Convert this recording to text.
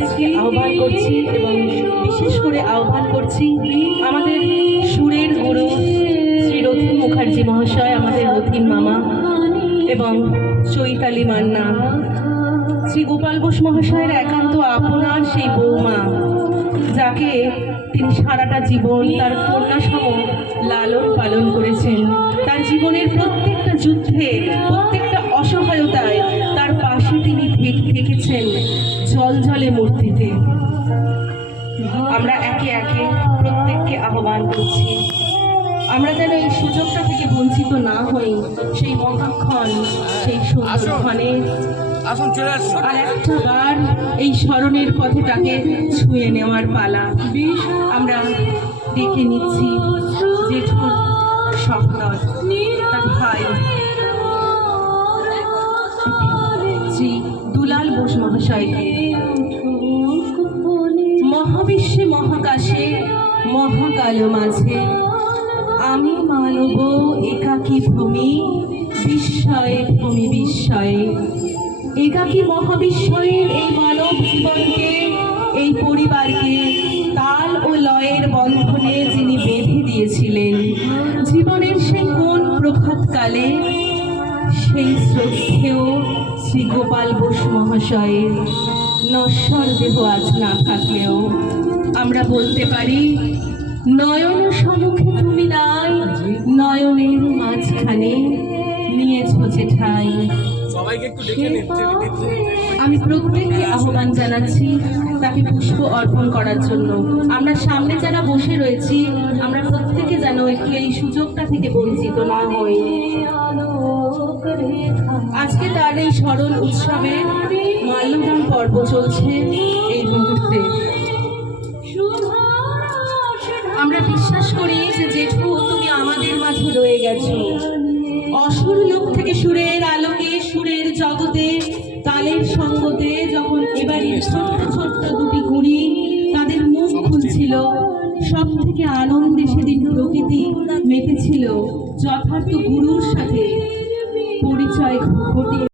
প্রত্যেককে আহ্বান করছি এবং বিশেষ করে আহ্বান করছি আমাদের সুরের গুরু শ্রী রথীন মুখার্জি মহাশয়, আমাদের রথীন মামা, এবং চৈতালি মান্না, শ্রী গোপাল বোস মহাশয়ের একান্ত আপনার সেই বৌমা, যাকে তিনি সারাটা জীবন তার কন্যা সম লালন পালন করেছেন। তার জীবনের প্রত্যেকটা যুদ্ধে, প্রত্যেকটা অসহায়তায় তার পাশে তিনি থেকেছেন জলজলে মূর্তিতে। আমরা একে একে প্রত্যেককে আহ্বান করছি, আমরা যেন এই সুযোগটা থেকে বঞ্চিত না হই। সেই মহাক্ষণ, সেই সুন্দর ক্ষণে আর একটা বার এই স্মরণের পথটাকে ছুঁয়ে নেওয়ার পালা। আমরা ডেকে নিচ্ছি জেঠুর স্বপ্নর, তার ভাই শ্রী দুলাল বোস মহাশয়কে। মহাবিশ্বে মহাকাশে মহাকালো মাঝে আমি মানব একাকী ভূমি, বিস্ময়ে ভূমি বিস্ময়ে। একাকী মহাবিস্ময়ের এই মানব জীবনকে, এই পরিবারকে তাল ও লয়ের বন্ধনে যিনি বেঁধে দিয়েছিলেন জীবনের সেই কোন প্রভাতকালে, সেই শ্রদ্ধেয় শ্রী গোপাল বোস মহাশয়ের নশ্বর দেহ আজ না থাকলেও আমরা বলতে পারি, নয়ন সম্মুখে তুমি নাই, নয়নের মাঝখানে নিয়েছ যে ঠাই। আমি প্রত্যেককে আহ্বান জানাচ্ছি তাকে পুষ্প অর্পণ করার জন্য। আমরা সামনে যারা বসে রয়েছি, আমরা প্রত্যেকে যেন একটু এই সুযোগটা থেকে বঞ্চিত না হই। আজকে তার এই স্মরণ উৎসবে মাল্যদান পর্ব চলছে এই মুহূর্তে। আমরা বিশ্বাস করি যে জেঠু, তুমি আমাদের মাঝে রয়ে গেছো। অসুর লোক থেকে সুরের আলোকে, সুরের জগতে, তালের সঙ্গতে যখন এবারে ছোট্ট ছোট্ট দুটি গুঁড়ি তাদের মুখ খুলছিল, সব থেকে আনন্দে সেদিন প্রকৃতি মেতেছিল যথার্থ গুরুর সাথে পরিচয় ঘটিয়ে।